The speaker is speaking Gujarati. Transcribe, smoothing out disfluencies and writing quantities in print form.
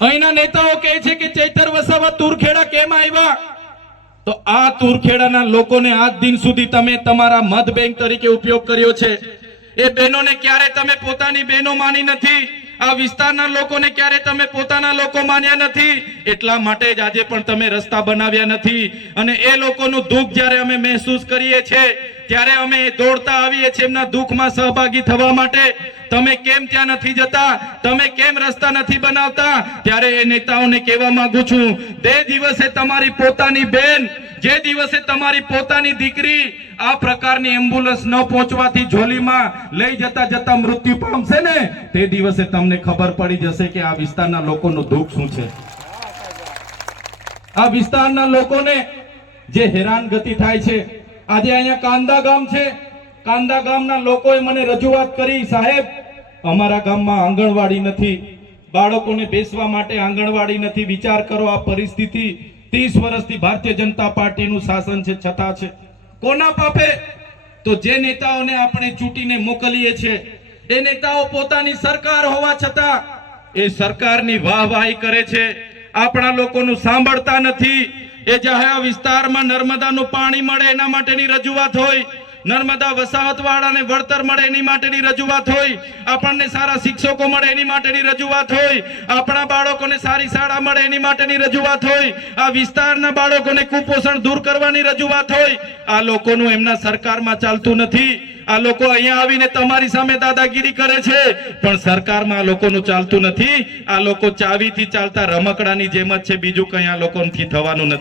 અહીંના નેતાઓ કહે છે કે ચૈતર વસાવા તુરખેડા કેમ આવ્યા? તો આ તુરખેડાના લોકોને આજ દિન સુધી તમે તમારા મત બેંક તરીકે ઉપયોગ કર્યો છે। એ બહેનોને ક્યારે તમે પોતાની બહેનો માની નથી, આ વિસ્તારના લોકોને ક્યારે તમે પોતાના લોકો માન્યા નથી, એટલા માટે જ આજે પણ તમે રસ્તા બનાવ્યા નથી। અને એ લોકોનું દુઃખ જ્યારે અમે મહેસૂસ કરીએ છીએ ત્યારે અમે દોડતા આવીએ છીએ એમના દુઃખમાં સહભાગી થવા માટે। તમે કેમ ત્યાં નથી જતા, તમે કેમ રસ્તા નથી બનાવતા? ત્યારે એ નેતાઓને કહેવા માંગુ છું, તે દિવસે તમારી પોતાની બેન, જે દિવસે તમારી પોતાની દીકરી આ પ્રકારની એમ્બ્યુલન્સ ન પહોંચવાથી ઝોલીમાં લઈ જતા જતા મૃત્યુ પામશે ને, તે દિવસે તમને ખબર પડી જશે કે આ વિસ્તારના લોકોનું દુઃખ શું છે। આ વિસ્તારના લોકોને જે હેરાનગતિ થાય છે, આજે અહીંયા કાંદા ગામ છે, કાંદા ગામના લોકોએ મને રજૂઆત કરી, સાહેબ અમારા ગામમાં આંગણવાડી નથી, બાળકોને બેસવા માટે આંગણવાડી નથી। વિચાર કરો આ પરિસ્થિતિ 30 વર્ષથી ભારતીય જનતા પાર્ટીનું શાસન છે છતાં છે। કોના પાપે? તો જે નેતાઓને આપણે ચૂંટીને મોકલીએ છીએ એ નેતાઓ પોતાની સરકાર હોવા છતાં એ સરકારની વાહવાહી કરે છે, આપણા લોકોનું સાંભળતા નથી। એ જાહેર વિસ્તારમાં નર્મદાનું પાણી મળે એના માટેની રજૂઆત હોય, નર્મદા વસાહતવાળાને વળતર મળે એની માટેની રજૂઆત હોય, આપણને સારા શિક્ષકો મળે એની માટેની રજૂઆત હોય, આપણા બાળકોને સારી શાળા મળે એની માટેની રજૂઆત હોય, આ વિસ્તારના બાળકોને કુપોષણ દૂર કરવાની રજૂઆત હોય। આ લોકોનું એમના સરકારમાં ચાલતું નથી। આ લોકો અહીંયા આવીને તમારી સામે દાદાગીરી કરે છે, પણ સરકારમાં આ લોકોનું ચાલતું નથી। આ લોકો ચાવીથી ચાલતા રમકડાની જેમ જ છે, બીજું કંઈ આ લોકોથી થવાનું નથી।